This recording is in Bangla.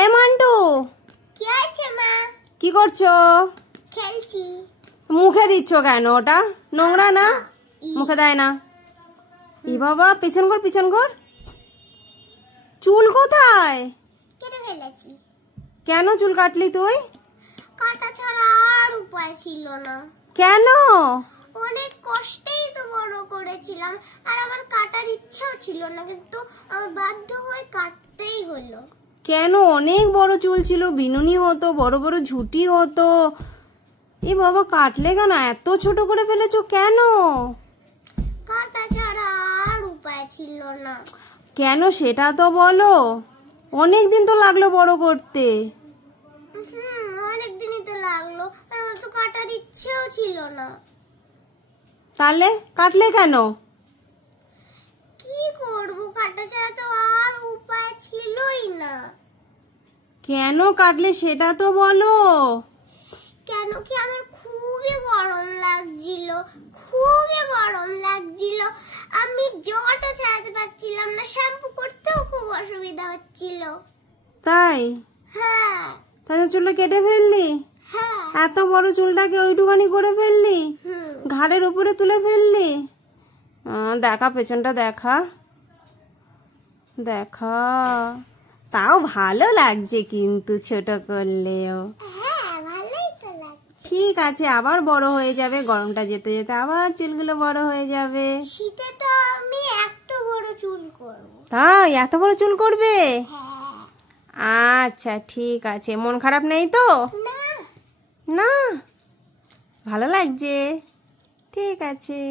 এ মান্টু, কি আছে মা? কি করছো? খেলছি। মুখে দিচ্ছ কেন? ওটা নোংরা না, মুখে দেয় না। ই বাবা, পিছন কর পিছন কর। চুল কোথায়? কেটে ফেলেছি। কেন চুল কাটলি তুই? কাটা ছাড়া আর উপায় ছিল না। কেন? অনেক কষ্টেই তো বড় করেছিলাম, আর আমার কাটার ইচ্ছাও ছিল না, কিন্তু আমার বাধ্য হয়ে কাটতেই হলো। কেন? অনেক বড় চুল ছিল, বিনুনি হতো, বড় বড় ঝুঁটি হতো। এ বাবা, কাটলে কেন? এত ছোট করে ফেলেছো কেন? কাটা ছাড়া আর উপায় ছিল না। কেন সেটা তো বলো। অনেক দিন তো লাগলো বড় করতে। অনেক দিনই তো লাগলো, আর আমার তো কাটার ইচ্ছেও ছিল না। তাহলে কাটলে কেন? কি করব, কাটা ছাড়া তো আর উপায় ছিলই না। কেন কাটলে সেটা তো বলো। কেন কি, আমার খুবই গরম লাগছিল, খুবই গরম লাগছিল। আমি জ্বরটা ছাড়াতে পারছিলাম না, শ্যাম্পু করতেও খুব অসুবিধা হচ্ছিল। তাই? হ্যাঁ তাহলে চুলটা কেটে ফেললি? হ্যাঁ। এত বড় চুলটাকে ওইটুখানি করে ফেললি? ঘাড়ের উপরে তুলে ফেললি? দেখা পেছনটা দেখা দেখা। তাও ভালো লাগছে কিন্তু ছোট করলেও। হ্যাঁ, ভালোই তো লাগছে। ঠিক আছে, আবার বড় হয়ে যাবে, গরমটা যেতে যেতে আবার চুলগুলো বড় হয়ে যাবে। শীতে তো আমি এত বড় চুল করব। তাই? এত বড় চুল করবে? হ্যাঁ। আচ্ছা ঠিক আছে, মন খারাপ নেই তো? না না, ভালো লাগছে, ঠিক আছে।